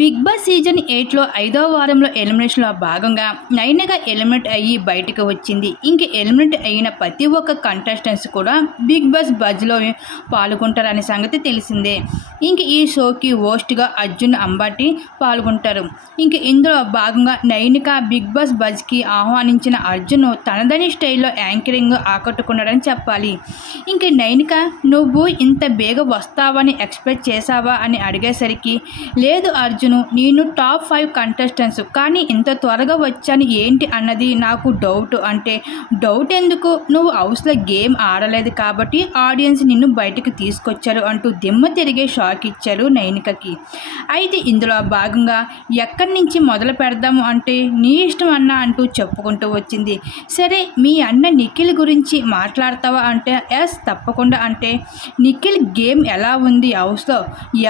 Big boss season ఎయిట్లో ఐదో వారంలో ఎలిమినేషన్లో భాగంగా నైన్గా ఎలిమినేట్ అయ్యి బయటకు వచ్చింది. ఇంక ఎలిమినేట్ అయిన ప్రతి ఒక్క కంటెస్టెంట్స్ కూడా బిగ్ బాస్ బజ్లో పాల్గొంటారనే సంగతి తెలిసిందే. ఇంక ఈ షోకి హోస్ట్గా అర్జున్ అంబాటి పాల్గొంటారు. ఇంక ఇందులో భాగంగా నైనిక బిగ్ బాస్ బజ్కి ఆహ్వానించిన అర్జున్ తనదని స్టైల్లో యాంకరింగ్ ఆకట్టుకున్నాడని చెప్పాలి. ఇంక నైనిక నువ్వు ఇంత బేగ వస్తావని ఎక్స్పెక్ట్ చేశావా? అని అడిగేసరికి లేదు అర్జున్ నేను టాప్ ఫైవ్ కంటెస్టెంట్స్ కానీ ఇంత త్వరగా వచ్చాను ఏంటి అన్నది నాకు డౌట్ అంటే డౌట్ ఎందుకు? నువ్వు హౌస్లో గేమ్ ఆడలేదు కాబట్టి ఆడియన్స్ నిన్ను బయటకు తీసుకొచ్చారు అంటూ దిమ్మ తిరిగే షాక్ ఇచ్చారు నైనికకి. అయితే ఇందులో భాగంగా ఎక్కడి నుంచి మొదలు పెడదాము అంటే నీ ఇష్టం అన్న అంటూ చెప్పుకుంటూ వచ్చింది. సరే మీ అన్న నిఖిల్ గురించి మాట్లాడతావా అంటే ఎస్ తప్పకుండా అంటే నిఖిల్ గేమ్ ఎలా ఉంది హౌస్లో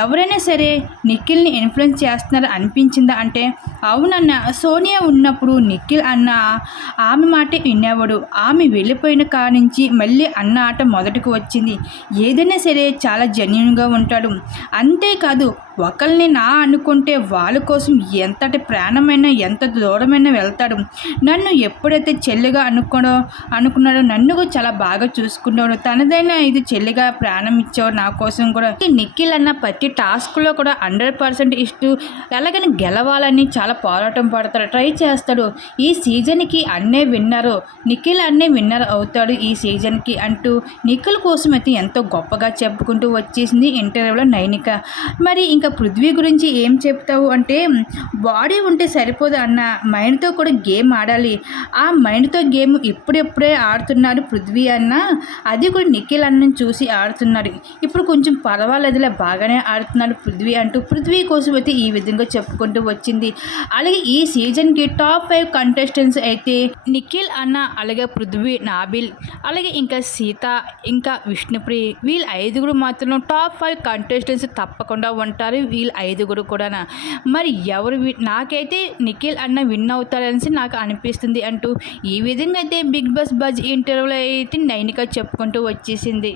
ఎవరైనా సరే నిఖిల్ని ఇన్ఫ్లుయెన్స్ చేస్తున్నారు అనిపించిందా అంటే అవునన్న సోనియా ఉన్నప్పుడు నిఖిల్ అన్న ఆమె మాట వినేవాడు. ఆమె వెళ్ళిపోయిన కాడ నుంచి మళ్ళీ అన్న ఆట మొదటికి వచ్చింది. ఏదైనా సరే చాలా జెన్యున్గా ఉంటాడు. అంతేకాదు ఒకరిని నా అనుకుంటే వాళ్ళ కోసం ఎంతటి ప్రాణమైనా ఎంత దూరమైనా వెళ్తాడు. నన్ను ఎప్పుడైతే చెల్లిగా అనుకున్నాడో అనుకున్నాడో నన్ను కూడా చాలా బాగా చూసుకున్నాడు తనదైన ఇది చెల్లిగా ప్రాణం ఇచ్చేవాడు నా కోసం కూడా. నిఖిల్ అన్న ప్రతి టాస్క్లో కూడా హండ్రెడ్ పర్సెంట్ ఇస్తూ ఎలాగైనా గెలవాలని చాలా పోరాటం పడతాడు. ట్రై చేస్తాడు. ఈ సీజన్కి అన్నే విన్నరు. నిఖిల్ అన్నే విన్నర్ అవుతాడు ఈ సీజన్కి అంటూ నిఖిల్ కోసం అయితే ఎంతో గొప్పగా చెప్పుకుంటూ వచ్చేసింది ఇంటర్వ్యూలో నైనిక. మరి ఇంకా పృథ్వీ గురించి ఏం చెప్తావు అంటే బాడీ ఉంటే సరిపోదు అన్న మైండ్తో కూడా గేమ్ ఆడాలి. ఆ మైండ్తో గేమ్ ఇప్పుడెప్పుడే ఆడుతున్నారు పృథ్వీ అన్న. అది కూడా నిఖిల్ అన్నని చూసి ఆడుతున్నాడు. ఇప్పుడు కొంచెం పర్వాలేదులే బాగానే ఆడుతున్నాడు పృథ్వీ అంటూ పృథ్వీ కోసం అయితే ఈ విధంగా చెప్పుకుంటూ వచ్చింది. అలాగే ఈ సీజన్కి టాప్ ఫైవ్ కంటెస్టెంట్స్ అయితే నిఖిల్ అన్న అలాగే పృథ్వీ నాబిల్ అలాగే ఇంకా సీత ఇంకా విష్ణుప్రియ. వీళ్ళు ఐదుగురు మాత్రం టాప్ ఫైవ్ కంటెస్టెంట్స్ తప్పకుండా ఉంటారు. వీళ్ళు ఐదుగురు కూడా మరి ఎవరు నాకైతే నిఖిల్ అన్న విన్ అవుతారనేసి నాకు అనిపిస్తుంది అంటూ ఈ విధంగా అయితే బిగ్ బాస్ బజ్ ఇంటర్వ్యూలో అయితే నైనిక చెప్పుకుంటూ వచ్చేసింది.